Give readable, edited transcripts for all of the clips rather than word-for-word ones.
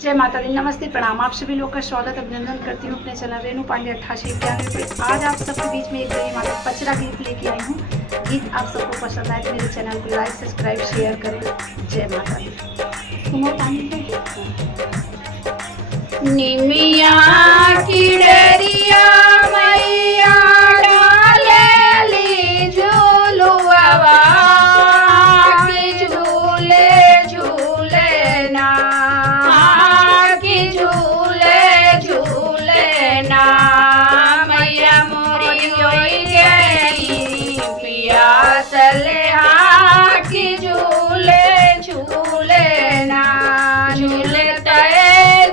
जय माता दी, नमस्ते, प्रणाम। आप सभी लोग का स्वागत अभिनंदन करती हूँ अपने चैनल रेणु पांडे 8891 पे। आज आप सबके बीच में एक गई माता पचरा गीत लेके आई हूँ। गीत आप सबको पसंद आए तो मेरे चैनल को लाइक, सब्सक्राइब, शेयर करें। जय माता दी। सुनो पानी निमिया की डरिया मैया डालेली झूलुआ की झूले झूले ना की झूले झूले ना मैया मोरी होई गई पियासल की झूले झूले ना झूलते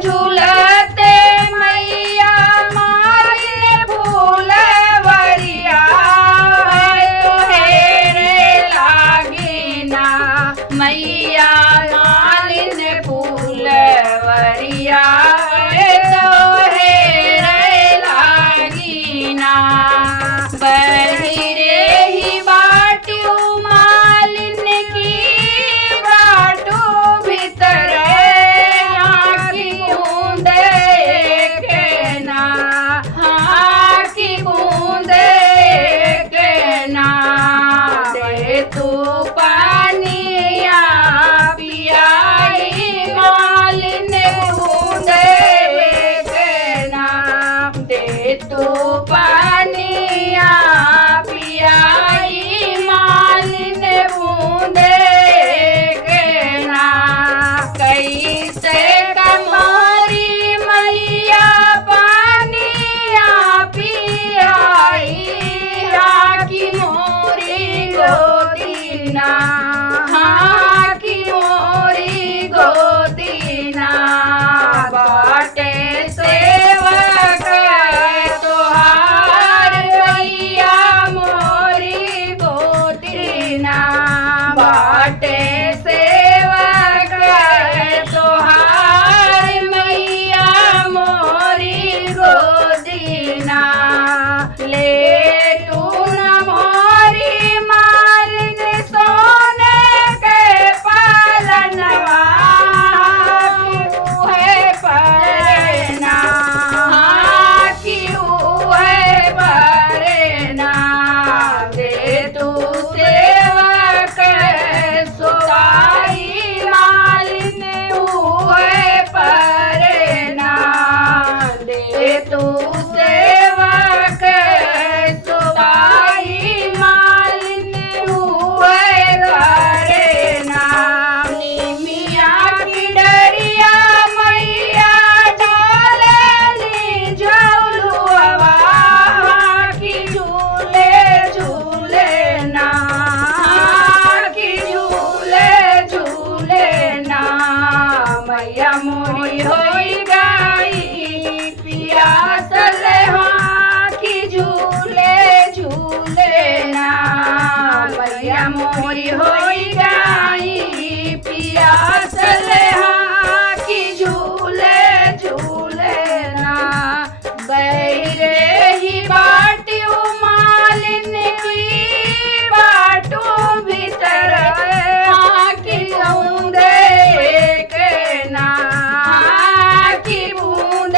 झूलते मैया मारिन फूलवरिया तो हेरे लागी ना मैया मालिन फूलवरिया तो हेरे लागी ना बहिरे ही बाटू मालिन की बाटू भीतर यहाँ की बूंदे के ना हाँ की बूंदे के ना दे तू पानिया पियाई मालिन बूंदे के ना दे तू पानिया पियाई मालिन बूंदे के ना कैसे कमोरी मैया पानिया पियाई हाँ की मोरी गोदीना हाँ की मोरी गोदीना बाटे सेवक तोहार भैया मोरी गोदीना बाटे सेवक तोहार मैया मोरी गोदीना ले तू न मोरी मालिन सोने के पालनवा क्यों है परना क्यों है परना दे तू सेवक सोई मालिन हुए परना दे तू सेवक सोई मालिन हुए परना निमिया की डरिया मैया डालेली झूलुआ की झूले झूले ना की झूले झूले ना मैया मोरी होई गई पियासल की झूले झूले ना मैया मोरी होई गई पियासल की झूले झूले ना बहिरे ही बाटू मालिन की बाटू भीतर की बूंदे के ना की बूंदे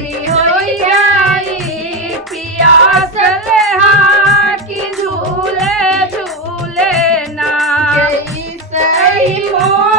बड़ी होई आई पियास हाँ कि झूले झूले ना जैसे मोर